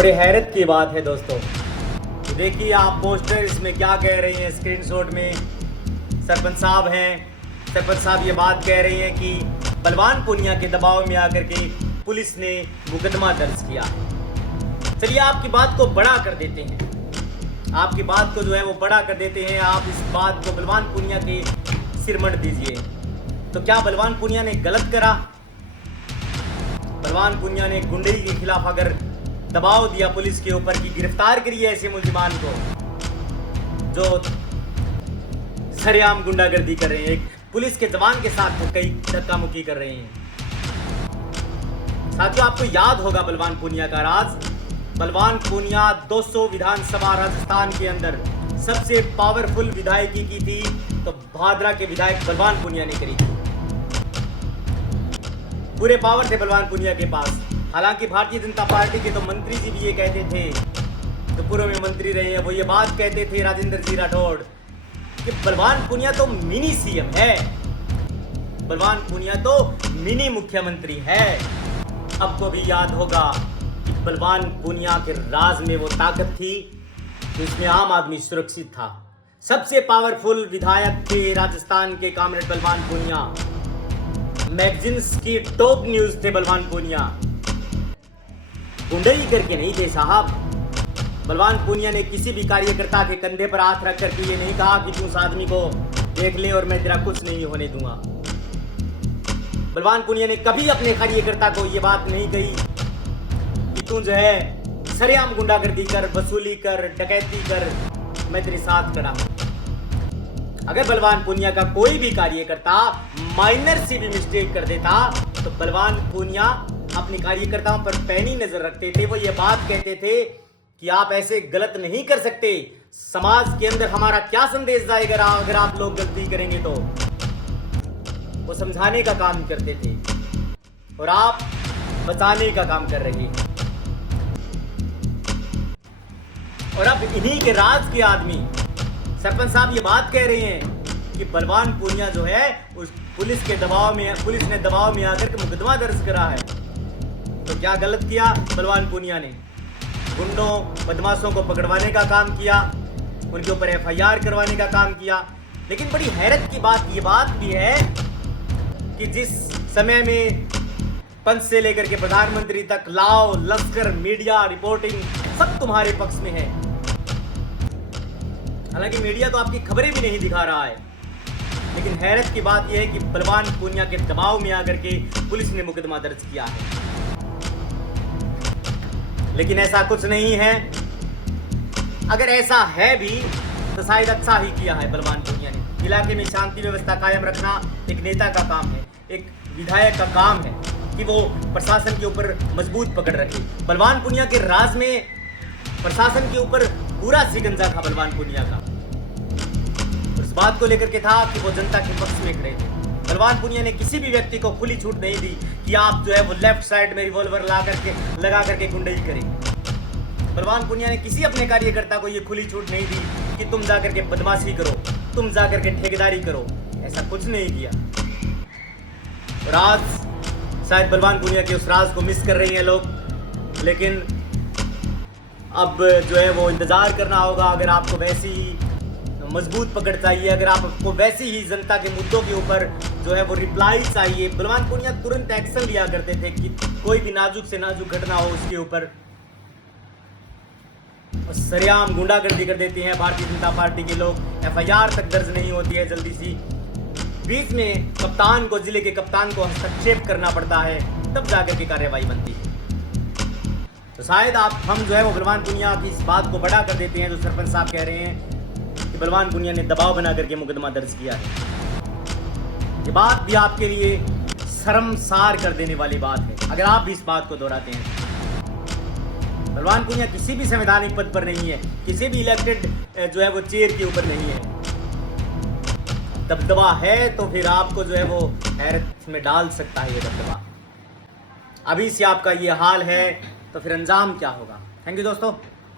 बड़े हैरत की बात है दोस्तों। तो देखिए आप पोस्टर इसमें क्या कह रही हैं। स्क्रीनशॉट में सरपंच साहब हैं। सरपंच साहब ये बात कह रही हैं कि बलवान पूनिया के दबाव में आकर के पुलिस ने मुकदमा दर्ज किया है। चलिए आपकी बात को बड़ा कर देते हैं, आपकी बात को जो है वो बड़ा कर देते हैं। आप इस बात को बलवान पूनिया के सिर मढ़ दीजिए। तो क्या बलवान पूनिया ने गलत करा? बलवान पूनिया ने गुंडई के खिलाफ अगर दबाव दिया पुलिस के ऊपर कि गिरफ्तार करिए ऐसे मुलजिमान को जो सरेआम गुंडागर्दी कर रहे हैं, एक पुलिस के जवान के साथ कई धक्का मुक्की कर रहे हैं। साथियों आपको याद होगा बलवान पूनिया का राज। बलवान पूनिया 200 विधानसभा राजस्थान के अंदर सबसे पावरफुल विधायकी की थी तो भादरा के विधायक बलवान पूनिया ने करी थी। पूरे पावर थे बलवान पूनिया के पास। हालांकि भारतीय जनता पार्टी के तो मंत्री जी भी ये कहते थे, तो पूर्व में मंत्री रहे हैं, वो ये बात कहते थे राजेंद्र जी राठौड़ कि बलवान पूनिया तो मिनी सीएम है, बलवान पूनिया तो मिनी मुख्यमंत्री है। आपको भी याद होगा कि बलवान पूनिया के राज में वो ताकत थी जिसमें आम आदमी सुरक्षित था। सबसे पावरफुल विधायक थे राजस्थान के कामरेड बलवान पूनिया। मैगजीन्स की टॉप न्यूज थे बलवान पूनिया। गुंडई करके नहीं थे साहब। बलवान पूनिया ने किसी भी कार्यकर्ता के कंधे पर हाथ रख करके ये नहीं कहा कि तू उस आदमी को देख ले और मैं तेरा कुछ नहीं होने दूंगा। बलवान पूनिया ने कभी अपने कार्यकर्ता को ये बात नहीं कही कि तू जो है सरेआम गुंडागर्दी कर, वसूली कर, डकैती कर, मैं तेरे साथ खड़ा हूं। अगर बलवान पूनिया का कोई भी कार्यकर्ता माइनर सी भी मिस्टेक कर देता तो बलवान पूनिया अपने कार्यकर्ताओं पर पैनी नजर रखते थे। वो ये बात कहते थे कि आप ऐसे गलत नहीं कर सकते, समाज के अंदर हमारा क्या संदेश जाएगा अगर आप लोग गलती करेंगे तो। वो समझाने का काम करते थे और आप बचाने का काम कर रहे हैं। और अब इन्हीं के राज के आदमी सरपंच साहब ये बात कह रहे हैं कि बलवान पूनिया जो है उस पुलिस ने दबाव में आकर के मुकदमा दर्ज करा है। तो क्या गलत किया बलवान पूनिया ने? गुंडों बदमाशों को पकड़वाने का काम किया, उनके ऊपर एफआईआर करवाने का काम किया। लेकिन बड़ी हैरत की बात ये बात भी है कि जिस समय में पंच से लेकर के प्रधानमंत्री तक लाओ लश्कर मीडिया रिपोर्टिंग सब तुम्हारे पक्ष में है। हालांकि मीडिया तो आपकी खबरें भी नहीं दिखा रहा है, लेकिन हैरत की बात यह है कि बलवान पूनिया के दबाव में आकर के पुलिस ने मुकदमा दर्ज किया है। लेकिन ऐसा कुछ नहीं है। अगर ऐसा है भी तो शायद अच्छा ही किया है बलवान पूनिया ने। इलाके में शांति व्यवस्था कायम रखना एक नेता का काम है, एक विधायक का काम है कि वो प्रशासन के ऊपर मजबूत पकड़ रखे। बलवान पूनिया के राज में प्रशासन के ऊपर पूरा शिकंजा था बलवान पूनिया का। उस बात को लेकर के था कि वो जनता के पक्ष में खड़े थे। बलवान पूनिया ने किसी भी व्यक्ति को खुली छूट नहीं दी कि आप जो है वो लेफ्ट साइड में रिवॉल्वर लगा करके गुंडई करें। बलवान पूनिया ने किसी अपने कार्यकर्ता को ये खुली छूट नहीं दी कि तुम जाकर के बदमाशी करो, तुम जाकर के ठेकेदारी करो। ऐसा कुछ नहीं किया। और आज शायद बलवान पूनिया के उस राज को मिस कर रही हैं लोग, लेकिन अब जो है वो इंतजार करना होगा। अगर आपको वैसी मजबूत पकड़ चाहिए, अगर आपको वैसी ही जनता के मुद्दों के ऊपर जो है वो रिप्लाई चाहिए, बलवान पूनिया तुरंत एक्शन लिया करते थे कि कोई भी नाजुक से नाजुक घटना हो उसके ऊपर सरेआम गुंडागर्दी कर देते हैं भारतीय जनता पार्टी के लोग। एफआईआर तक दर्ज नहीं होती है जल्दी सी। बीच में कप्तान को, जिले के कप्तान को हस्तक्षेप करना पड़ता है, तब जाकर के कार्रवाई बनती है। तो शायद हम जो है वो बलवान पूनिया की इस बात को बड़ा कर देते हैं जो सरपंच साहब कह रहे हैं कि बलवान पूनिया ने दबाव बना करके मुकदमा दर्ज किया है। ये बात भी आपके लिए शर्मसार कर देने वाली बात है अगर आप भी इस बात को दोहराते हैं। बलवान पूनिया किसी भी संवैधानिक पद पर नहीं है, किसी भी इलेक्टेड जो है वो चेयर के ऊपर नहीं है। दबदबा है तो फिर आपको जो है वो हैरत में डाल सकता है ये दबदबा। अभी से आपका ये हाल है तो फिर अंजाम क्या होगा? थैंक यू दोस्तों।